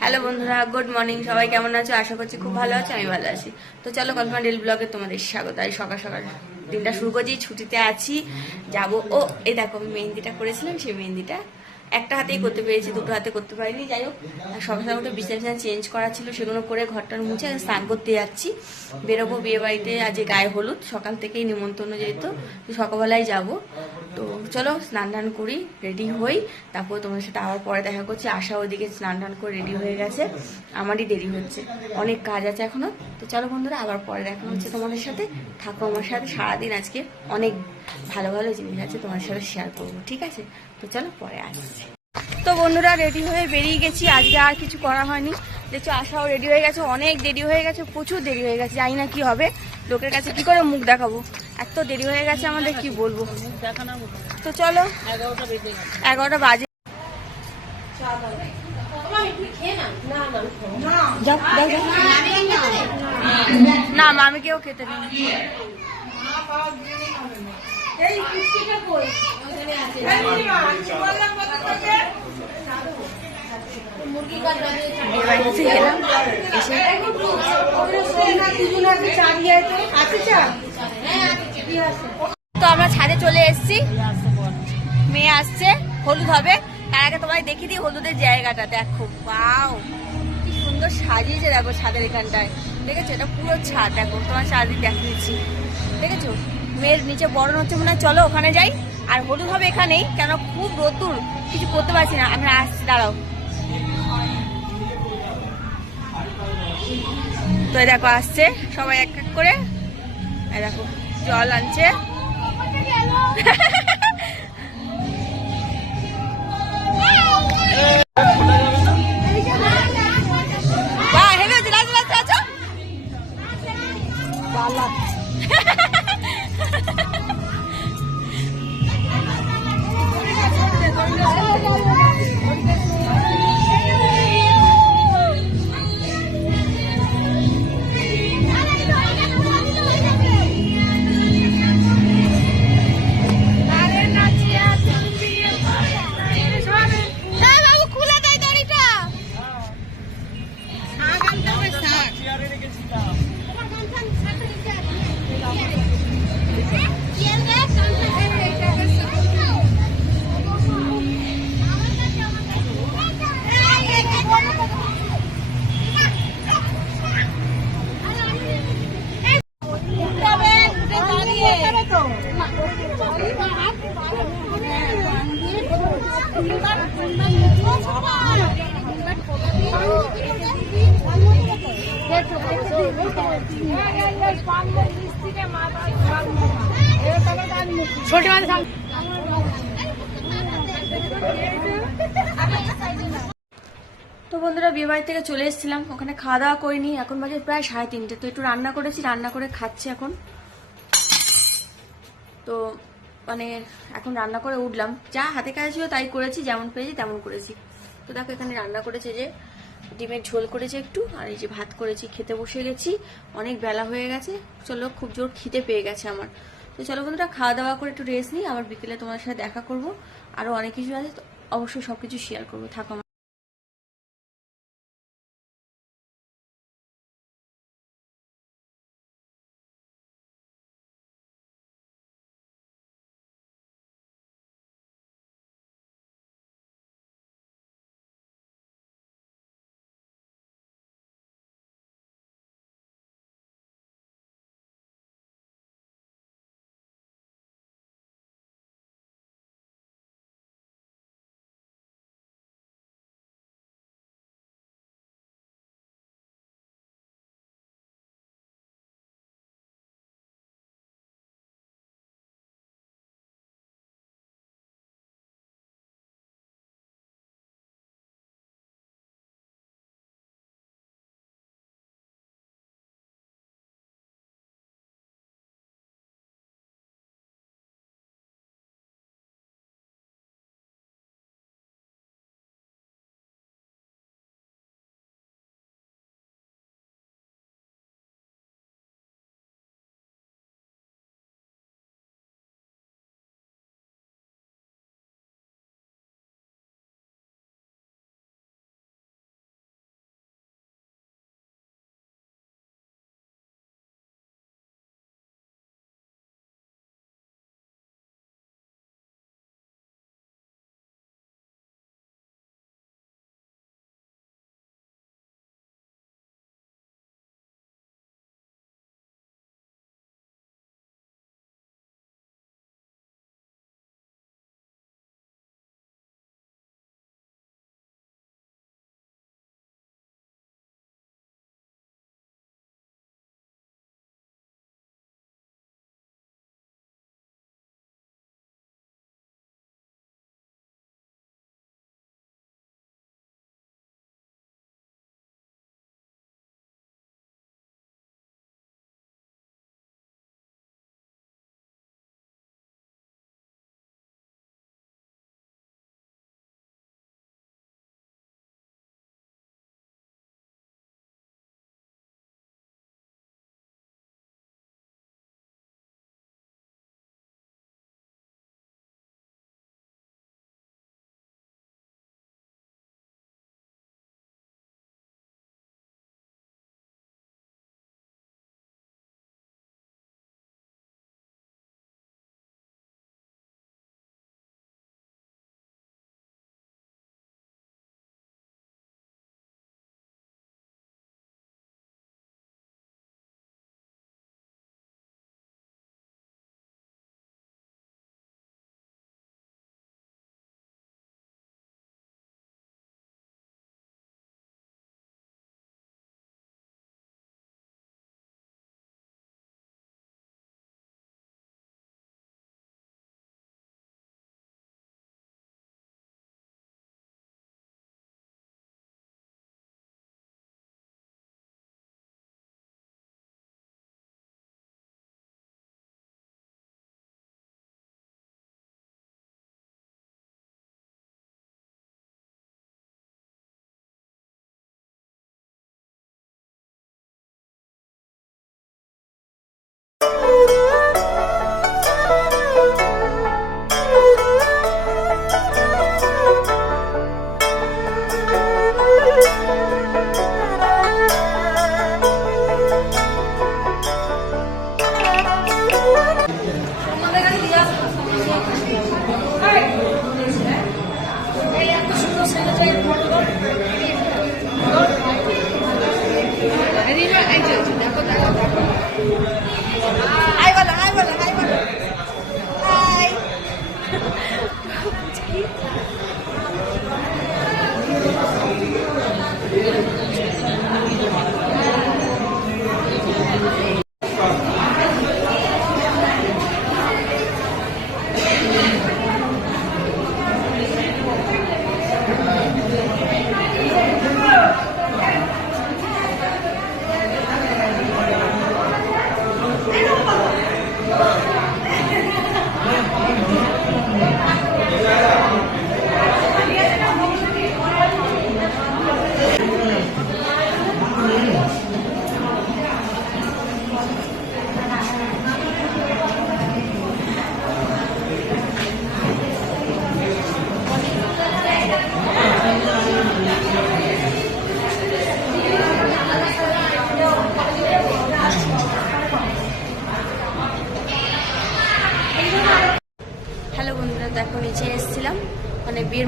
Hello বন্ধুরা, good morning. সবাই কেমন আছো? আশা করছি খুব ভালো আছো। আমি ভালো আছি। তো চলো, কল্পনা ডেল ব্লগে তোমাদের স্বাগত। আর সকাল সকাল দিনটা শুরু করছি, ছুটিতে আছি, যাবো। ও এই দেখো, আমি মেহেন্দিটা করেছিলাম, সেই মেহেন্দিটা একটা হাতেই করতে পেরেছি, দুটো হাতে করতে পারিনি। যাই হোক, সকাল সকাল উঠে বিছানা চেঞ্জ করা ছিল, সেগুলো করে ঘরটার মুছে স্নান করতে যাচ্ছি। বেরোবো বিয়ে বাড়িতে, আজ গায়ে হলুদ, সকাল থেকেই নিমন্ত্রণ, যেহেতু সকালবেলায় যাব। তো চলো স্নান টান করি, রেডি হই, তারপর তোমার সাথে আবার পরে দেখা করছি। আশা ওইদিকে স্নান টান করে রেডি হয়ে গেছে, আমারই দেরি হচ্ছে, অনেক কাজ আছে এখনো। তো চলো বন্ধুরা, আবার পরে দেখা হচ্ছে তোমাদের সাথে। থাকো আমার সাথে সারাদিন, আজকে অনেক ভালো ভালো জিনিস আছে তোমার সাথে শেয়ার করবো, ঠিক আছে? তো চলো পরে আসছি। তো বন্ধুরা, রেডি হয়ে বেরিয়ে গেছি। আজকে আর কিছু করা হয়নি, দেখছো আশাও রেডি হয়ে গেছে, অনেক দেরি হয়ে গেছে, প্রচুর দেরি হয়ে গেছে। জানি না কি হবে, লোকের কাছে কি করে মুখ দেখাবো, এত দেরি হয়ে গেছে আমাদের, কি বলবো। তো চলো, 11টা বাজে। না মামিকেও খেতে দিন। তো আমরা ছাদে চলে এসেছি, মেয়ে আসছে, হলুদ হবে। তার আগে তোমায় দেখিয়ে দিই হলুদের জায়গাটা। দেখো, বাও কি সুন্দর সাজিয়েছে, দেখো ছাদের এখানটায়, দেখেছো? এটা পুরো ছাদ, দেখো তোমার চারদিক দেখিয়েছি, দেখেছো? মেয়ের নিচে বরণ হচ্ছে মনে হয়, চলো ওখানে যাই। আর হলুদ হবে এখানেই, কেন খুব রোদ্দুর, কিছু করতে পারছি না। আমি আসছি, দাঁড়াও। তো দেখো আসছে সবাই এক এক করে, দেখো জল আনছে। ছোট তো বন্ধুরা, বিয়ে বাড়ি থেকে চলে এসেছিলাম, ওখানে খাওয়া দাওয়া করিনি। এখন বাজে প্রায় 3:30। তো একটু রান্না করেছি, রান্না করে খাচ্ছি এখন। তো মানে এখন রান্না করে উঠলাম, যা হাতে কাজ ছিল তাই করেছি, যেমন পেয়েছি তেমন করেছি। তো দেখো এখানে রান্না করেছে যে ডিমের ঝোল করেছে একটু, আর এই যে ভাত করেছি। খেতে বসে গেছি, অনেক বেলা হয়ে গেছে, চলো খুব জোর খিদে পেয়ে গেছে আমার। তো চলো বন্ধুরা, খাওয়া দাওয়া করে একটু রেস্ট নিই, আবার বিকেলে তোমার সাথে দেখা করবো। আরো অনেক কিছু আছে, তো অবশ্যই সবকিছু শেয়ার করবো, থাকো।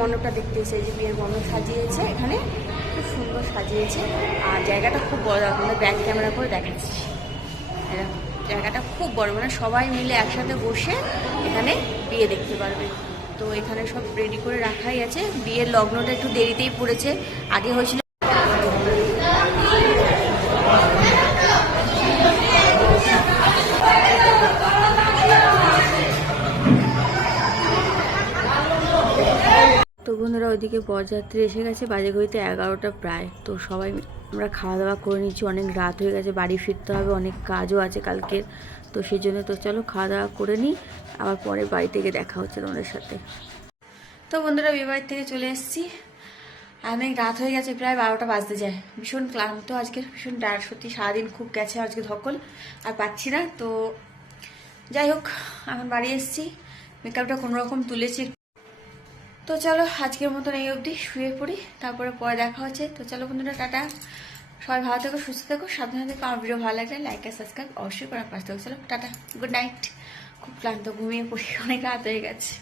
মণ্ডপটা দেখতে এসে, যে বিয়ের মণ্ডপ সাজিয়েছে এখানে, খুব সুন্দর সাজিয়েছে। আর জায়গাটা খুব বড়, আপনাদের ব্যাক ক্যামেরা করে দেখাচ্ছি। জায়গাটা খুব বড়, মানে সবাই মিলে একসাথে বসে এখানে বিয়ে দেখতে পারবে। তো এখানে সব রেডি করে রাখাই আছে। বিয়ের লগ্নটা একটু দেরিতেই পড়েছে, আগে হয়েছিল। তো বন্ধুরা, ওইদিকে বরযাত্রী এসে গেছে, বাজে ঘড়িতে 11টা প্রায়। তো সবাই আমরা খাওয়া দাওয়া করে নিচ্ছি, অনেক রাত হয়ে গেছে, বাড়ি ফিরতে হবে, অনেক কাজও আছে কালকের। তো সেই জন্য তো চলো খাওয়া দাওয়া করে নিই, আবার পরে বাড়ি থেকে দেখা হচ্ছে তোমাদের সাথে। তো বন্ধুরা, বিয়ে বাড়ি থেকে চলে এসেছি, অনেক রাত হয়ে গেছে, প্রায় 12টা বাজতে যায়। ভীষণ ক্লান্ত আজকে, ভীষণ টায়ার্ড, সত্যি সারাদিন খুব গেছে আজকে ধকল, আর পাচ্ছি না। তো যাই হোক, এখন বাড়ি এসেছি, মেকআপটা কোনোরকম তুলেছি। তো চলো আজকের মতন এই অবধি, শুয়ে পড়ি, তারপরে পরে দেখা হচ্ছে। তো চলো বন্ধুরা, টাটা, সবাই ভালো থেকো, সুস্থ থেকো, সাবধানে থেকো। আমার ভিডিও ভালো লাগলে লাইক আর সাবস্ক্রাইব অবশ্যই করার পাশে থেকো। চলো টাটা, গুড নাইট। খুব ক্লান্ত, ঘুমিয়ে পড়ি, অনেক রাত হয়ে গেছে।